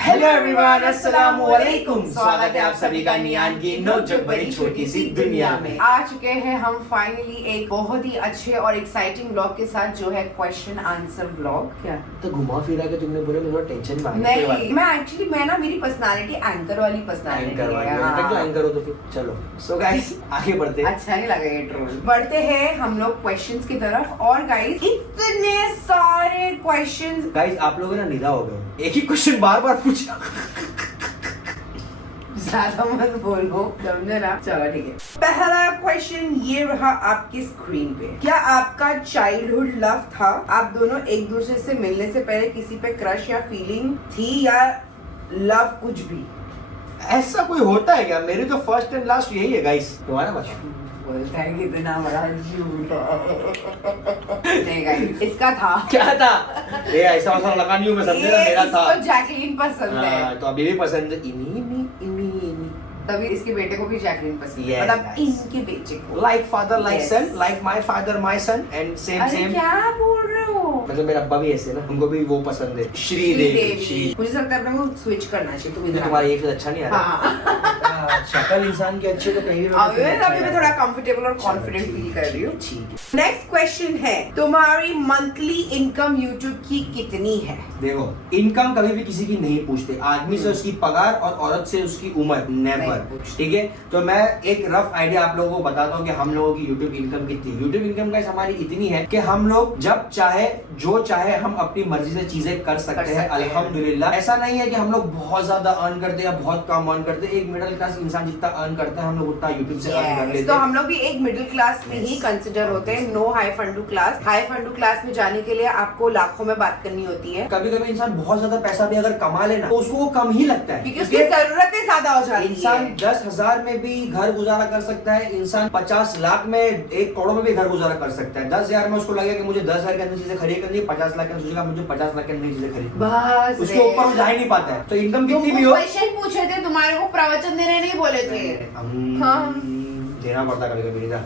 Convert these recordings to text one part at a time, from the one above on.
Hello everyone, अस्सलाम वालेकुम। स्वागत है आप सभी का नियान की नोक बड़ी छोटी सी दुनिया में। आ चुके हैं हम फाइनली एक बहुत ही अच्छे और एक्साइटिंग ब्लॉग के साथ, जो है क्वेश्चन आंसर ब्लॉग। क्या तो घुमा फिरा के तुमने बोला मेरे को टेंशन में नहीं, मैं एक्चुअली मेरी पर्सनालिटी एंकर वाली पर्सनालिटी है। एंकर हो तो फिर चलो। सो गाइस आगे बढ़ते हैं। अच्छा नहीं लगा ये ट्रोल। बढ़ते हैं हम लोग क्वेश्चंस की तरफ। और गाइस इतने सारे क्वेश्चंस। गाइस आप लोग ना निदा हो गए, एक ही क्वेश्चन बार बार पूछना। ज्यादा मत बोलो, समझे ना। चलो ठीक है। पहला क्वेश्चन ये रहा आपकी स्क्रीन पे। क्या आपका चाइल्डहुड लव था? आप दोनों एक दूसरे से मिलने से पहले किसी पे क्रश या फीलिंग थी, या लव कुछ भी? ऐसा कोई होता है क्या? मेरी तो फर्स्ट एंड लास्ट यही है गाइस। तुम्हारा बताओ। बोलता है कितना बड़ा झूठ। नहीं गाइस, इसका था। क्या था? ये ऐसा वैसा लगा नहीं हूँ मैं, समझे ना, मेरा था। इसको जैकलीन पसंद है। तो अभी भी पसंद है। इमी तभी इसके बेटे को भी जैकलीन पसंद है। Yes, मतलब guys. इनके बेटे को। Like father like Yes. Son, like my father my son and same अरे सेम। क्या बोल रहे हो? मतलब मेरा अब्बा भी ऐसे ना, हमको भी वो पसंद है। श्रीदेवी। श्री मुझे लगता है अपने को स्विच करना चाहिए। तुम इधर तुम्हारा ये फिर अच्छा नहीं आ रहा। हाँ। शक्ल इंसान की अच्छी तो कहीं भी अभी मैं थोड़ा कंफर्टेबल और कॉन्फिडेंट फील कर रही हूँ। नेक्स्ट क्वेश्चन है, तुम्हारी मंथली इनकम यूट्यूब की कितनी है? देखो, इनकम कभी भी किसी की नहीं पूछते। आदमी से उसकी पगार और औरत से उसकी उम्र, नेवर। ठीक है, तो मैं एक रफ आइडिया आप लोगों को बताता हूँ कि हम लोगों की यूट्यूब इनकम कितनी। यूट्यूब इनकम गाइस हमारी इतनी है कि हम लोग जब चाहे जो चाहे हम अपनी मर्जी से चीजें कर सकते हैं। अल्हम्दुलिल्लाह। ऐसा नहीं है कि हम लोग बहुत ज्यादा अर्न करते हैं या बहुत कम अर्न करते हैं। एक मिडिल क्लास इंसान जितना अर्न करता है हम लोग उतना यूट्यूब से अर्न कर लेते हैं। तो हम लोग भी एक मिडिल क्लास में ही कंसिडर होते हैं। नो हाई फंडू क्लास। हाई फंडू क्लास में जाने के लिए आपको लाखों में बात करनी होती है। कभी कभी इंसान बहुत ज्यादा पैसा भी अगर कमा लेना तो उसको वो कम ही लगता है, क्योंकि उसकी जरूरतें ज्यादा हो जाती है। इंसान 10,000 में भी घर गुजारा कर सकता है। इंसान 50 लाख में, 1 करोड़ में भी घर गुजारा कर सकता है। 10,000 में उसको लगेगा कि मुझे 10,000 के अंदर चीजें खरीद करनी है, 50 लाख के अंदर सोचेगा मुझे 50 लाख के अंदर चीजें खरीद, बस उसके ऊपर वो जा ही नहीं पाता है। तो इनकम कितनी भी हो, क्वेश्चन पूछे थे तुम्हारे को, प्रवचन देने नहीं बोले थे। हाँ। देना पड़ता कभी कभी निदा।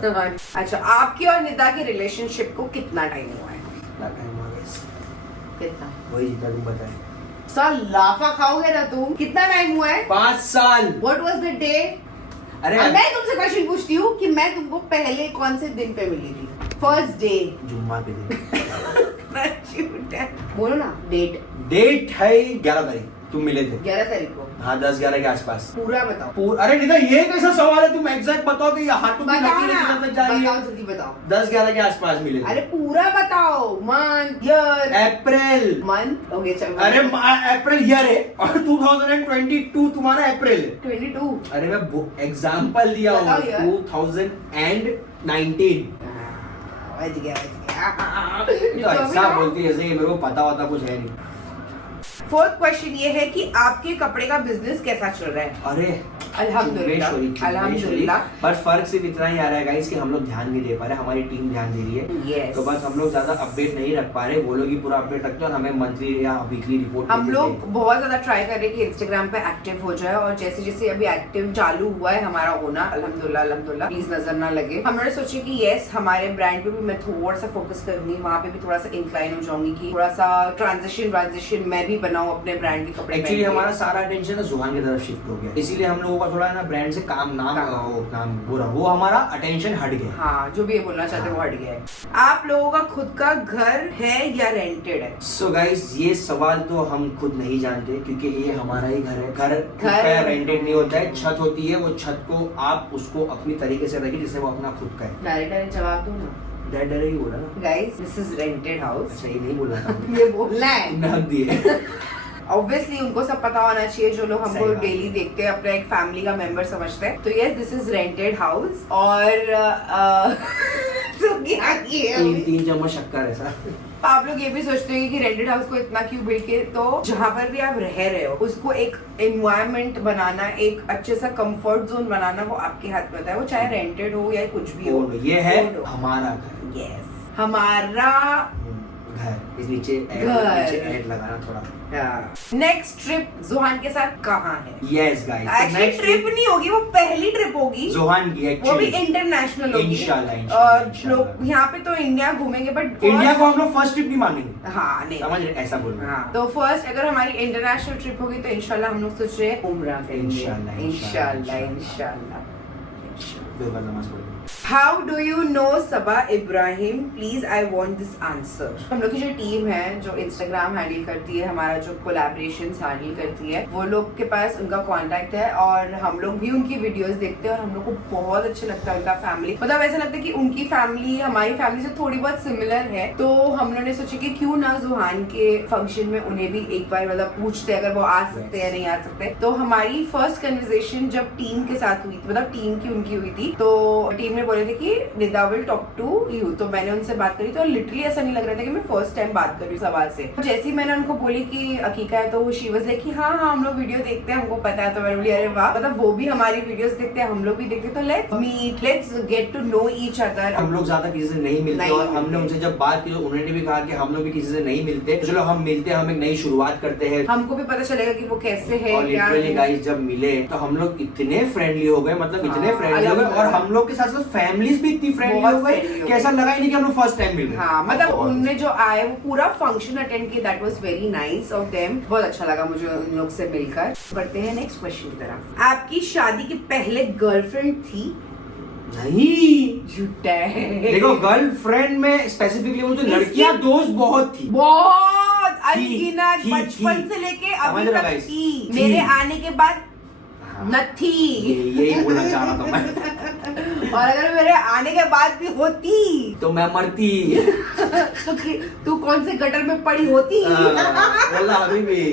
अच्छा, आपकी और निदा के रिलेशनशिप को कितना टाइम हुआ है? कितना? वही जितना तुम बताए। साल लाफा खाओगे ना तुम। कितना टाइम हुआ है? 5 साल। What was the day? अरे अब मैं तुमसे क्वेश्चन पूछती हूँ कि मैं तुमको पहले कौन से दिन पे मिली थी? First day. जुम्मा पे दिन। बोलो ना डेट। डेट है 11 तारीख, तुम मिले थे 11 तारीख को। हाँ, 10-11 के आसपास। पूरा बताओ। अरे निदा, ये कैसा सवाल है? तुम एग्जैक्ट बताओ कि हाथों की बताओ लकीरें ना, किधर तक जा रही बताओ है। जल्दी बताओ। 10-11 के आसपास मिले थे। अरे पूरा बताओ। Month, year. April. Month okay चलो। अरे अप्रैल ईयर है और 2022 तुम्हारा अप्रैल है। 22। अरे मैं एग्जाम्पल दिया हूँ। बताओ यार। 2019। बच गया। तो ऐसा बोलती है जैसे कि मेरे को पता होता कुछ है नहीं। फोर्थ क्वेश्चन ये है कि आपके कपड़े का बिजनेस कैसा चल रहा है? अरे अल्हम्दुलिल्लाह। बस फर्क सिर्फ इतना ही आ रहा है गाइस कि हम लोग ध्यान नहीं दे पा रहे, हमारी टीम ध्यान दे रही है। Yes. तो बस हम लोग ज्यादा अपडेट नहीं रख पा रहे। वो लोग ही पूरा अपडेट रखते हैं और हमें मंथली या वीकली रिपोर्ट हम लोग बहुत ज्यादा ट्राई कर रहे हैं कि इंस्टाग्राम पे एक्टिव हो जाए, और जैसे जैसे अभी एक्टिव चालू हुआ है हमारा होना, अल्हम्दुलिल्लाह, प्लीज नजर ना लगे। हमने सोचे कि यस, हमारे ब्रांड पे भी मैं थोड़ा सा फोकस करूंगी, वहाँ पे भी थोड़ा सा इंक्लाइन हो जाऊंगी कि थोड़ा सा ट्रांजिशन मैं भी बनाऊं अपने ब्रांड के कपड़े। एक्चुअली हमारा सारा अटेंशन जुहान की तरफ शिफ्ट हो गया, इसीलिए हम लोगों का थोड़ा ना ब्रांड से नाम बुरा, वो हमारा अटेंशन हट गया। हाँ, जो भी ये बोलना चाहते हैं वो हट गया है। आप लोगों का खुद का घर है या रेंटेड है? सो गाइस, ये सवाल तो हम खुद नहीं जानते क्योंकि ये हमारा ही घर है। घर रेंटेड नहीं होता है, छत होती है। वो छत को आप उसको अपनी तरीके से रखिए जिससे वो अपना खुद का है। डायरेक्ट जवाब दो ना। डर ही बोला ना guys, this is rented house. अच्छा, ये नहीं बोला था। ये बोलना है। तुमने हक दिए। ऑब्वियसली उनको सब पता होना चाहिए, जो लोग हमको सही बात डेली देखते हैं, अपना एक फैमिली का मेंबर समझते हैं। तो yes, this is rented house. और तो क्या किया? 3 चम्मच शक्कर ऐसा। आप लोग ये भी सोचते हैं कि रेंटेड हाउस को इतना क्यों बिल्ड किया? तो जहाँ पर भी आप रह रहे हो उसको एक एनवायरनमेंट बनाना, एक अच्छे सा कंफर्ट जोन बनाना, वो आपके हाथ में होता है। वो चाहे रेंटेड हो या कुछ भी हो, ये है हमारा घर। यस, हमारा घर इस नीचे घर। ऐड लगाना थोड़ा। नेक्स्ट ट्रिप जोहान के साथ कहाँ है? यस गाइस, एक्चुअली ट्रिप नहीं होगी, वो पहली ट्रिप होगी जोहान की वो भी एक्चुअली इंटरनेशनल होगी। इंशाल्लाह और लोग यहाँ पे तो इंडिया घूमेंगे बट इंडिया को हम लोग फर्स्ट ट्रिप नहीं मानेंगे। हाँ नहीं समझ रहे, ऐसा बोल रहे हैं। हाँ, तो फर्स्ट अगर हमारी इंटरनेशनल ट्रिप होगी तो इंशाल्लाह हम लोग सोच रहे हैं उम्रा करेंगे। इंशाल्लाह, इंशाल्लाह इंशाल्लाह। इंशाल्लाह। दो बार नमाज पढ़ो। How do you know Saba Ibrahim? Please I want this answer. हम लोग की जो टीम है जो इंस्टाग्राम हैंडल करती है, हमारा जो कोलैबोरेशन हैंडल करती है, वो लोग के पास उनका कांटेक्ट है और हम लोग भी उनकी वीडियोस देखते हैं और हम लोग को बहुत अच्छा लगता है उनका फैमिली। मतलब ऐसा लगता है कि उनकी फैमिली हमारी फैमिली से थोड़ी बहुत सिमिलर है। तो हम लोगों ने सोचा कि क्यों ना जोहान के फंक्शन में उन्हें भी एक बार मतलब पूछते अगर वो आ सकते हैं नहीं आ सकते। तो हमारी फर्स्ट कन्वर्सेशन जब टीम के साथ हुई थी, मतलब टीम की उनकी हुई थी, तो टीम ने बोले थे कि Nida will talk to you. तो मैंने उनसे बात करी तो लिटरली ऐसा नहीं लग रहा था कि मैं फर्स्ट टाइम बात कर रही हूँ सवाल से। जैसे ही मैंने उनको बोली कि अकीका है तो शी वाज लाइक कि हाँ हाँ हम लोग वीडियो देखते हैं, हमको पता है। तो मैंने बोली अरे वाह, मतलब वो भी हमारी वीडियोस देखते हैं, हम लोग भी देखते हैं, तो let's meet, let's get to know each other. हम लोग ज्यादा किसी से नहीं मिलते और हमने उनसे जब बात की तो उन्होंने भी कहा कि हम लोग भी किसी से नहीं मिलते, तो चलो हम मिलते हैं, हम एक नई शुरुआत करते हैं, हमको भी पता चलेगा कि वो कैसे है। और लिटरली गाइस जब मिले तो हम लोग इतने फ्रेंडली हो गए, मतलब इतने फ्रेंडली हो गए और हम लोग के साथ साथ फैमिलीज भी इतनी फ्रेंडली हो गए कि ऐसा लगा ही नहीं कि हम लोग फर्स्ट टाइम मिल रहे हैं। हाँ, मतलब उनने जो आए वो पूरा फंक्शन अटेंड किया, that was very nice of them. बहुत अच्छा लगा मुझे उन लोग से मिलकर। बढ़ते हैं नेक्स्ट क्वेश्चन की तरफ। आपकी शादी के पहले गर्लफ्रेंड थी? नहीं, झूठा है। देखो गर्लफ्रेंड में स्पेसिफिकली वो तो लड़कियां दोस्त बहुत थी, बहुत थी, अनगिनत, थी, बचपन थी। से लेके समझ अभी रहे हो तक guys? थी। थी। मेरे आने के बाद हाँ। न थी। यही बोलना चाह रहा था मैं। और अगर मेरे आने के बाद भी होती तो मैं मरती। तो तू कौन से गटर में पड़ी होती? बोला अभी भी।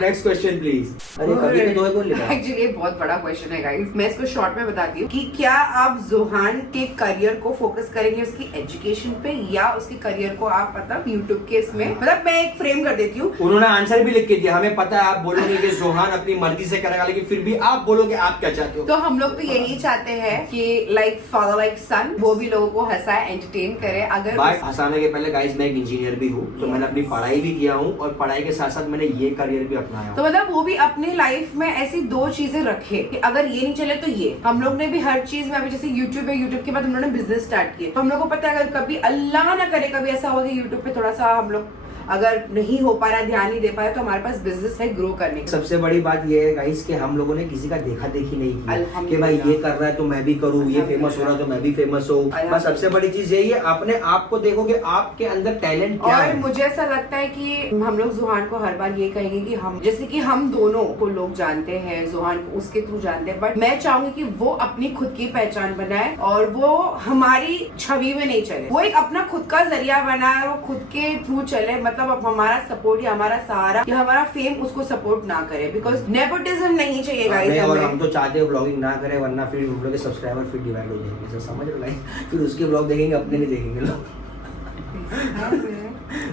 Next question please. अरे कभी के दो बोल लेना। एक्चुअली बहुत बड़ा क्वेश्चन है गाइस, मैं इसको शॉर्ट में बताती हूँ कि क्या आप जोहान के करियर को फोकस करेंगे उसकी एजुकेशन पे या उसके करियर को आप मतलब यूट्यूब के इसमें, मतलब मैं एक फ्रेम कर देती हूँ। उन्होंने आंसर भी लिख के दिया, हमें पता है आप बोलोगे कि जोहान अपनी मर्जी से करेगा, लेकिन फिर भी आप बोलोगे आप क्या चाहते हो। तो हम लोग तो यही चाहते हैं कि लाइक फादर लाइक सन, वो भी लोगों को हंसाए, एंटरटेन करे। अगर बट हंसाने के पहले गाइस मैं एक इंजीनियर भी हूँ, तो मैंने अपनी पढ़ाई भी किया हूँ और पढ़ाई के साथ साथ मैंने ये करियर भी अपनाया। तो मतलब वो भी अपने लाइफ में ऐसी दो चीजें रखे कि अगर ये नहीं चले तो ये। हम लोग ने भी हर चीज में, अभी जैसे यूट्यूब है, यूट्यूब के बाद हम लोग ने बिजनेस स्टार्ट किया, तो हम लोग को पता है अगर कभी अल्लाह ना करे कभी ऐसा हो कि यूट्यूब पे थोड़ा सा हम लोग अगर नहीं हो पा रहा, ध्यान नहीं दे पा रहे, तो हमारे पास बिजनेस है ग्रो करने का। सबसे बड़ी बात ये है गाइस कि हम लोगों ने किसी का देखा देखी नहीं की कि भाई ये कर रहा है तो मैं भी करूँ, ये फेमस हो रहा है तो मैं भी फेमस हूँ। बस सबसे बड़ी चीज यही है, अपने आप को देखो कि आपके अंदर टैलेंट क्या है। और मुझे ऐसा लगता है कि हम लोग जोहान को हर बार ये कहेंगे कि हम, जैसे कि हम दोनों को लोग जानते हैं, जोहान को उसके थ्रू जानते हैं, बट मैं चाहूंगी कि वो अपनी खुद की पहचान बनाए और वो हमारी छवि में नहीं चले, वो एक अपना खुद का जरिया बनाए, वो खुद के थ्रू चले। मतलब अब हमारा सपोर्ट या हमारा सहारा या हमारा फेम उसको सपोर्ट ना करे, बिकॉज नेपोटिज्म नहीं चाहिए गाइस और हमें। हम तो चाहते हैं ब्लॉगिंग ना करें, वरना फिर हम लोग के सब्सक्राइबर फिर डिवाइड हो जाएंगे, सर समझ रहे हो? फिर उसके ब्लॉग देखेंगे, अपने नहीं देखेंगे लोग।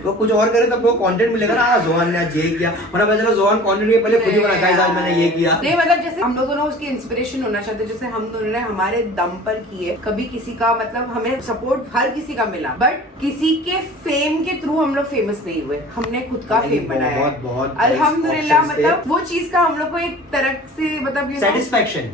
वो कुछ और करे तब वो कंटेंट मिलेगा ना, जोहान ने आज ये किया, वरना पता चला जोहान कंटेंट के पहले खुद ही बना, गाइस आज मैंने ये किया। नहीं मतलब जैसे हम लोग दोनों उसकी इंस्पिरेशन होना चाहते हैं, जैसे हम दोनों ने हमारे दम पर किए, कभी किसी का मतलब हमें सपोर्ट हर किसी का मिला, बट किसी के फेम के थ्रू हम लोग फेमस नहीं हुए, हमने खुद का फेम बनाया है। बहुत अल्हम्दुलिल्लाह, मतलब वो चीज का हम लोग को एक तरह से मतलब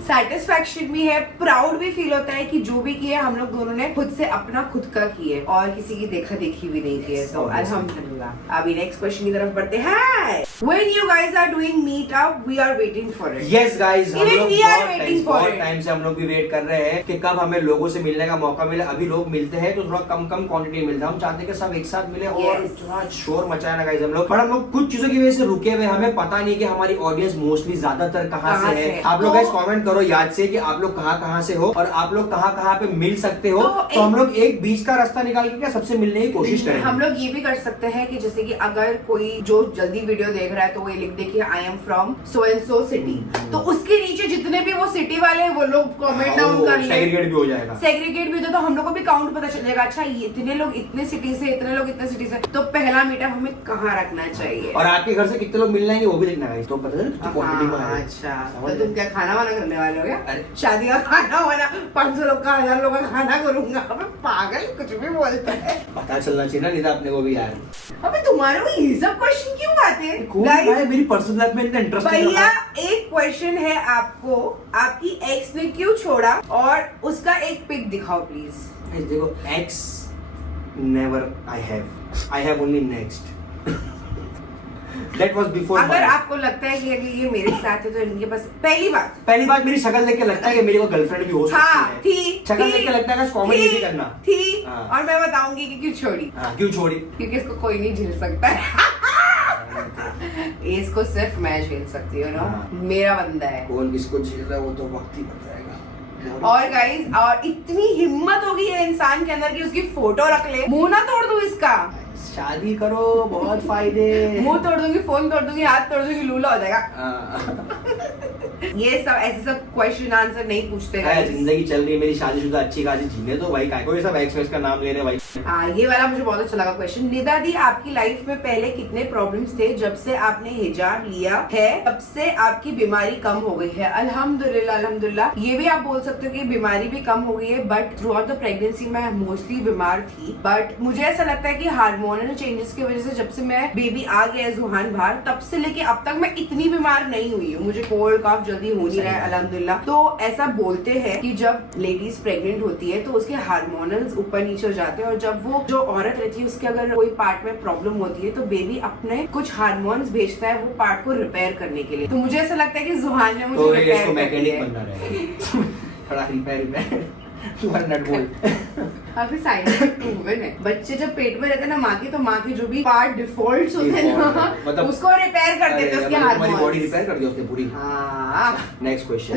सेटिस्फैक्शन भी है, प्राउड भी फील होता है कि जो भी किया हम लोग दोनों ने खुद से अपना खुद का किए और किसी की देखा देखी भी नहीं की है। तो अल्हम्दुलिल्लाह। अभी नेक्स्ट क्वेश्चन की तरफ बढ़ते हैं। When you guys are doing meetup, we are waiting for it. Yes guys, हम Even लोग we are waiting for बहुत it. टाइम से हम लोग भी वेट कर रहे हैं कि कब हमें लोगों से मिलने का मौका मिले। अभी लोग मिलते हैं तो थोड़ा कम क्वांटिटी मिलता है, हम चाहते हैं कि सब एक साथ मिले और थोड़ा शोर मचाए ना गाइस हम लोग। पर हम लोग कुछ चीजों की वजह से रुके हुए, हमें पता नहीं कि हमारी ऑडियंस मोस्टली ज्यादातर कहाँ से है। आप लोग गाइस कमेंट करो याद से कि आप लोग कहाँ से हो और आप लोग कहाँ पे मिल सकते हो, तो हम लोग एक बीच का रास्ता निकाल के सबसे मिलने की कोशिश करेंगे। हम लोग ये भी कर सकते हैं कि जैसे कि अगर कोई जो जल्दी वीडियो देख रहा है तो वो ये लिख दे कि I am from so and so city, तो उसके नीचे जितने भी वो सिटी वाले हैं वो लोग कमेंट डाउन कर ले, सेग्रीगेट भी हो जाएगा। सेग्रीगेट भी तो हम लोग को भी काउंट पता चल जाएगा, अच्छा इतने लोग इतने सिटी से, इतने लोग इतने सिटी से, तो पहला मीटअप हमें कहाँ रखना चाहिए और आपके घर से कितने लोग मिल जाएंगे वो भी लिखना है, तो पता चले क्वांटिटी में। अच्छा, तो तुम क्या खाना वाना करने वाले हो क्या? शादी का खाना वाना 500 लोग का 1000 लोग का खाना करूंगा? पागल, कुछ भी बोलता है। पता चलना चाहिए ना, नहीं तो अपने को भी यार अबे तुम्हारे को ये सब क्वेश्चन क्यों आते हैं भाई मेरी पर्सनल लाइफ में इतना इंटरेस्ट भैया? एक क्वेश्चन है आपको, आपकी एक्स ने क्यों छोड़ा और उसका एक पिक दिखाओ प्लीज। देखो x never I have only next that was before. अगर आपको लगता है कि अगर ये मेरे साथ है तो इनके पास पहली बात मेरी शक्ल देख के लगता है कि मेरी को गर्लफ्रेंड भी हो सकती हाँ, है। थी शक्ल देख के लगता है कि कॉमेडी भी करना थी हाँ। और मैं बताऊंगी कि क्यों छोड़ी। हाँ, क्यों छोड़ी? क्योंकि इसको कोई नहीं झेल सकता है। इसको सिर्फ मैं झेल सकती हूँ ना, हाँ। मेरा बंदा है। कौन किसको झेल रहा है वो तो वक्त ही बताएगा। और गाइस, और इतनी हिम्मत होगी है इंसान के अंदर कि उसकी फोटो रख ले। मुंह ना तोड़ दूं इसका। शादी करो, बहुत फायदे। मुंह तोड़ दूंगी, फोन तोड़ दूंगी, हाथ तोड़ दूंगी, लूला हो जाएगा। ये सब ऐसे सब क्वेश्चन आंसर नहीं पूछते guys। जिंदगी चल रही है मेरी, शादीशुदा अच्छी खासी जीने तो भाई, काय को ये सब एक्स का नाम ले रहे भाई। हाँ, ये वाला मुझे बहुत अच्छा लगा क्वेश्चन। निदा दी, आपकी लाइफ में पहले कितने प्रॉब्लम्स थे? जब से आपने हिजाब लिया है तब से आपकी बीमारी कम हो गई है? अल्हम्दुलिल्लाह अल्हम्दुलिल्लाह। ये भी आप बोल सकते हो कि बीमारी भी कम हो गई है, but through out the pregnancy मैं मोस्टली बीमार थी। बट मुझे ऐसा लगता है कि हार्मोनल चेंजेस की वजह से जब से मैं बेबी आ गया है जुहान बाहर, तब से लेके अब तक मैं इतनी बीमार नहीं हुई हूँ। मुझे कोल्ड कफ जल्दी हो नहीं रहा है अल्हम्दुलिल्लाह। तो ऐसा बोलते हैं कि जब लेडीज प्रेग्नेंट होती है तो उसके हार्मोनल्स ऊपर नीचे हो जाते हैं, और जब वो जो औरत रहती है उसके अगर कोई पार्ट में प्रॉब्लम होती है तो बेबी अपने कुछ हार्मोन्स भेजता है वो पार्ट को रिपेयर करने के लिए। तो मुझे ऐसा लगता है कि जुहान ने मुझे रिपेयर कर मैकेनिक बनना रहेगा। थोड़ा रिपेयर नट बोल्ट। काफी साइंटिफिक प्रूवन है। बच्चे जब पेट में रहते हैं ना माँ की, तो माँ के जो भी पार्ट डिफॉल्ट्स होते हैं ना, मतलब उसको रिपेयर कर देते हैं उसके हार्मोन्स। बॉडी रिपेयर कर दी उसने पूरी। हाँ। Next question.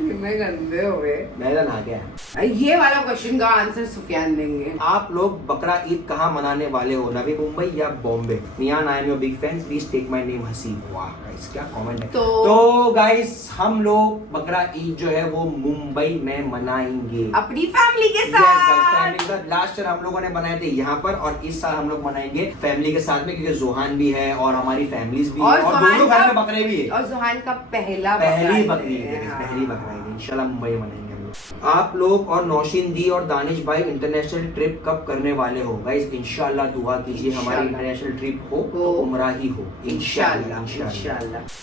मैं गंदे हो गए। मैं नहा गया। ये वाला क्वेश्चन का आंसर सुफियान देंगे। आप लोग बकरा ईद कहाँ मनाने वाले हो? नवी मुंबई या बॉम्बे? नियान, I am your big fan, please take my name Haseeb. वाह गाइस, क्या कमेंट है। तो गाइस, हम लोग बकरा ईद जो है वो मुंबई में मनाएंगे अपनी फैमिली के साथ। लास्ट ईयर हम लोगों ने बनाए थे यहाँ पर, और इस साल हम लोग मनाएंगे फैमिली के साथ में, क्योंकि जुहान भी है और हमारी फैमिलीज भी है, और दोनों घर में बकरे भी है। और जुहान का पहली बकरी है। इंशाल्लाह मुंबई में मनाएंगे हम लोग। आप लोग और नौशीन दी और दानिश भाई इंटरनेशनल ट्रिप कब करने वाले हो? गाइस इंशाल्लाह दुआ कीजिए हमारी इंटरनेशनल ट्रिप हो तो उम्रा ही हो इंशाल्लाह।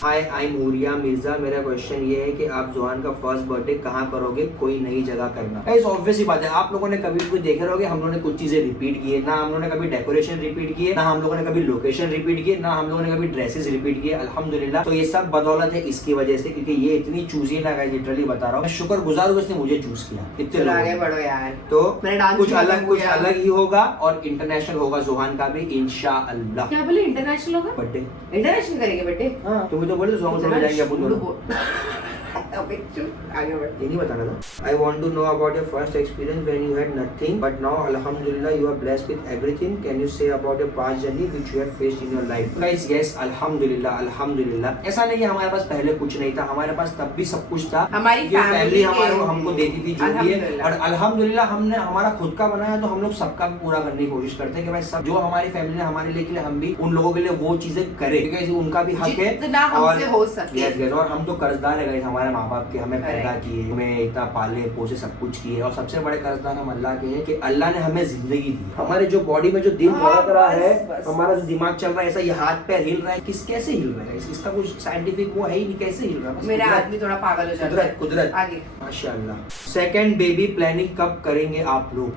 हाय, आई एम उरिया मिर्जा। मेरा क्वेश्चन ये है कि आप जुहान का फर्स्ट बर्थडे कहाँ करोगे? कोई नई जगह करना। गाइस ऑब्वियस ही बात है, आप लोगों ने कभी भी देखे रहोगे हम लोगों ने कुछ चीजें रिपीट की है ना, हम लोगों ने कभी डेकोरेशन रिपीट की है ना, हम लोगों ने कभी लोकेशन रिपीट की है ना, हम लोगों ने कभी ड्रेसेस रिपीट की है। अल्हम्दुलिल्लाह। तो ये सब बदौलत है इसकी वजह से, क्योंकि ये इतनी चूजी ना गाइस, लिटरली बता रहा हूँ, मैं शुक्रगुजार हूँ इसने मुझे चूज किया। इतने आगे बढ़ो यार। तो कुछ अलग ही होगा, और इंटरनेशनल होगा जुहान का भी इंशाअल्लाह। क्या बोले? इंटरनेशनल होगा? बर्थडे इंटरनेशनल करेंगे बेटे? हाँ, तुम्हें तो बोले जुहान में जाएंगे अपन दोनों। अबे चुप, आगे बढ़। ये नहीं बताना था। I want to know about your first experience when you had nothing, but now Alhamdulillah you are blessed with everything. Can you say about your past journey which you have faced in your life? Guys, yes, Alhamdulillah, Alhamdulillah. ऐसा नहीं कि हमारे पास पहले कुछ नहीं था, हमारे पास तब भी सब कुछ था। हमारी फैमिली हमारे हमको देती थी जो भी है, और अल्हम्दुलिल्लाह हमने हमारा खुद का बनाया तो हम लोग सबका पूरा करने की कोशिश करते हैं कि भाई सब जो हमारी फैमिली ने हमारे लिए हम भी उन लोगों के लिए वो चीजें करें, क्योंकि उनका भी हक है जितना हमसे हो सके। और हम तो कर्जदार है हमारे माँ बाप के, हमें पैदा किए, हमें इतना पाले पोसे सब कुछ किए, और सबसे बड़े कर्जदार हम अल्लाह के हैं कि अल्लाह ने हमें जिंदगी दी। हमारे जो बॉडी में जो दिल धड़क रहा है, हमारा जो दिमाग चल रहा है, ऐसा ये हाथ पैर हिल रहा है, कैसे हिल रहा है? इसका कुछ साइंटिफिक वो है ही नहीं, कैसे हिल रहा है? मेरा आदमी थोड़ा पागल हो जाता है। कुदरत। आगे माशाअल्लाह। सेकंड बेबी प्लानिंग कब करेंगे आप लोग?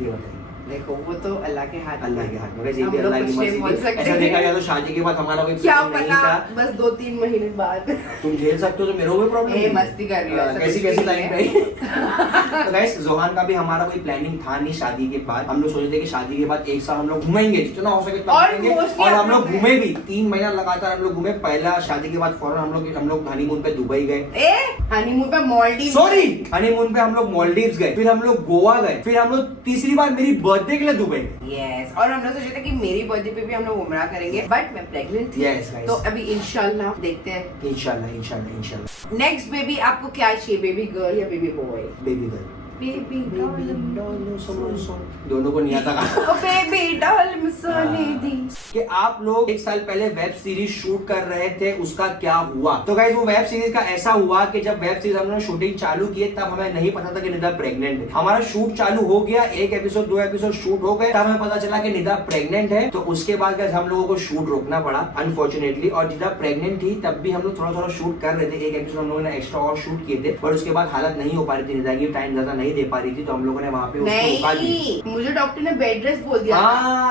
ये बताइए। देखो वो तो अल्लाह के हाथ में। अल्लाह के हाथ में। वैसे ये भी अल्लाह की मर्जी है। ऐसा देखा जाए तो शादी के बाद हमारा कोई क्या नहीं पता, था। बस 2-3 महीने बाद तुम झेल सकते हो तो मेरे को भी प्रॉब्लम नहीं। मस्ती कर रही हो, ऐसा कैसी कुछ कैसी नहीं लाइन है। पे। तो गाइस जोहान का भी हमारा कोई प्लानिंग था नहीं शादी के बाद। हम लोग सोचे थे कि शादी के बाद एक साल हम लोग घूमेंगे, जितना हो सके उतना घूमेंगे, और हम लोग घूमे भी। 3 महीना लगातार हम लोग घूमे। पहला शादी के बाद फौरन हम लोग हनीमून पे दुबई गए। हनीमून पे मालदीव, सॉरी हनीमून पे हम लोग मालदीव्स गए, फिर हम लोग गोवा गए, फिर हम लोग तीसरी बार मेरी बर्थडे के लिए दुबई। यस, और हम लोग सोचे थे कि मेरी बर्थडे पे भी हम लोग उम्रा करेंगे, बट मैं प्रेग्नेंट थी। यस गाइस, तो अभी इंशाल्लाह देखते हैं। इंशाल्लाह इंशाल्लाह इंशाल्लाह। नेक्स्ट बेबी आपको क्या चाहिए? बेबी गर्ल या baby boy? Baby girl. Baby दोनों को नहीं आता गाना। बेबी डॉल में सोने दी। कि आप लोग 1 साल पहले वेब सीरीज शूट कर रहे थे, उसका क्या हुआ? तो गाइस वो वेब सीरीज का ऐसा हुआ कि जब वेब सीरीज हमने शूटिंग चालू की तब हमें नहीं पता था कि निदा प्रेग्नेंट है। हमारा शूट चालू हो गया, 1 एपिसोड 2 एपिसोड शूट हो गए, तब हमें पता चला कि निदा प्रेग्नेंट है। तो उसके बाद गाइस हम लोगों को शूट रोकना पड़ा अनफॉर्चुनेटली। और निदा प्रेग्नेंट थी तब भी हम लोग थोड़ा थोड़ा शूट कर रहे थे, 1 एपिसोड हम लोगों ने एक्स्ट्रा और शूट किए थे, पर उसके बाद हालत नहीं हो पा रही थी, निदा की टाइम ज्यादा नहीं दे पा रही थी, तो हम लोगों ने वहां पे उसको रोका दी। नहीं, मुझे डॉक्टर ने बेड रेस्ट बोल दिया।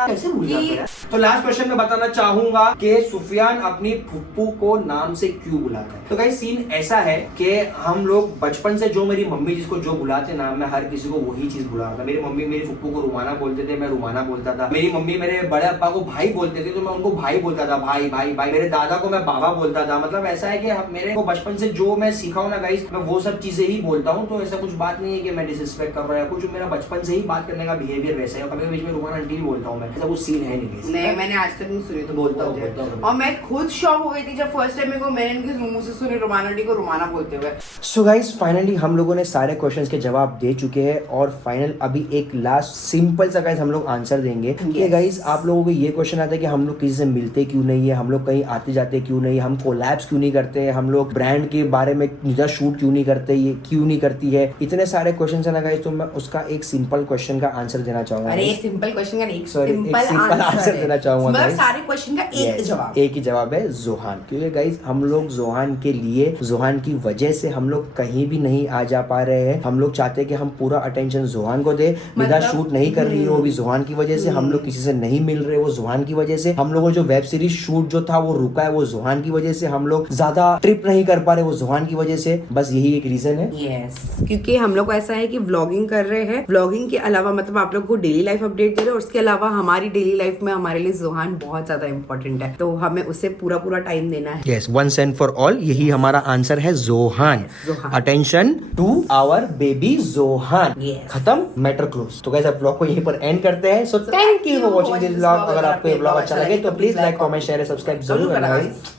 कैसे भूल जाते हैं? तो लास्ट क्वेश्चन में बताना चाहूंगा कि सुफियान अपनी फुप्पू को नाम से क्यों बुलाता है। तो गाइस सीन ऐसा है कि हम लोग बचपन से जो मेरी मम्मी जिसको जो बुलाते नाम, मैं हर किसी को वही चीज बुलाता था। मेरी मम्मी मेरी फुप्पू को रुमाना बोलते थे, मैं रुमाना बोलता था। मेरी मम्मी मेरे बड़े अब्बा को भाई बोलते थे, तो मैं उनको भाई बोलता था, भाई भाई भाई। मेरे दादा को मैं बाबा बोलता था। मतलब ऐसा है कि मेरे को बचपन से जो मैं सीखा हूं ना गाइस, मैं वो सब चीजें ही बोलता हूँ। तो ऐसा कुछ बात नहीं है कि मैं डिसरिस्पेक्ट कर रहा है कुछ, मेरा बचपन से ही बात करने का बिहेवियर वैसा है। कभी बीच में रुमाना आंटी भी बोलता हूँ मैं, ऐसा कुछ सीन है नहीं। मैंने आज तक नहीं सुनी, तो बोलता हूँ। और मैं खुद शॉक हो गई थी जब फर्स्ट टाइम मैंने इनके मुंह से सुनी रुमाना आंटी को रुमाना बोलते हुए। सो गाइस फाइनली हम लोगों ने सारे क्वेश्चंस के जवाब दे चुके हैं और फाइनल अभी एक लास्ट सिंपल सा गाइस हम लोग आंसर देंगे कि गाइस आप लोगों को ये क्वेश्चन आता है कि हम लोग किसी से मिलते क्यों नहीं है, हम लोग कहीं आते जाते क्यों नहीं, हम कोलैब्स क्यों नहीं करते, हम लोग ब्रांड के बारे में निदा शूट क्यों नहीं करते, ये क्यों नहीं करती है, इतने सारे क्वेश्चन है ना गाइस। तो मैं उसका एक सिंपल क्वेश्चन का आंसर देना चाहूंगा। अरे सिंपल क्वेश्चन का नहीं, सिंपल आंसर देना चाहूंगा। मतलब सारे क्वेश्चन का एक जवाब, एक ही जवाब है, जोहान। क्योंकि गाइस हम लोग जोहान के लिए, जोहान की वजह से हम लोग कहीं भी नहीं आ जा पा रहे हैं। हम लोग चाहते हैं कि हम पूरा अटेंशन जोहान को दे। निदा शूट नहीं कर रही है वो भी जोहान की वजह से, हम लोग किसी से नहीं मिल रहे वो जोहान की वजह से, हम लोगों जो वेब सीरीज शूट जो था वो रुका है वो जोहान की वजह से, हम लोग ज्यादा ट्रिप नहीं कर पा रहे वो जोहान की वजह से। बस यही एक रीजन है। यस, क्योंकि हम लोग ऐसा है कि व्लॉगिंग कर रहे हैं, व्लॉगिंग के अलावा मतलब आप लोग को डेली लाइफ अपडेट दे रहे हैं, और उसके अलावा हमारी डेली लाइफ में हमारे लिए जोहान बहुत ज्यादा इंपॉर्टेंट है, तो हमें उसे पूरा टाइम देना है। Yes, once and for all यही हमारा आंसर है, Johan. Attention to our baby Johan. खत्म, मैटर क्लोज। तो गाइस आप व्लॉग को यहीं पर एंड करते हैं। So thank you for watching this vlog. अगर आपको ये व्लॉग अच्छा लगे तो please like comment share subscribe जरूर करना।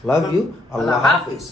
लव यू, अल्लाह हाफिज।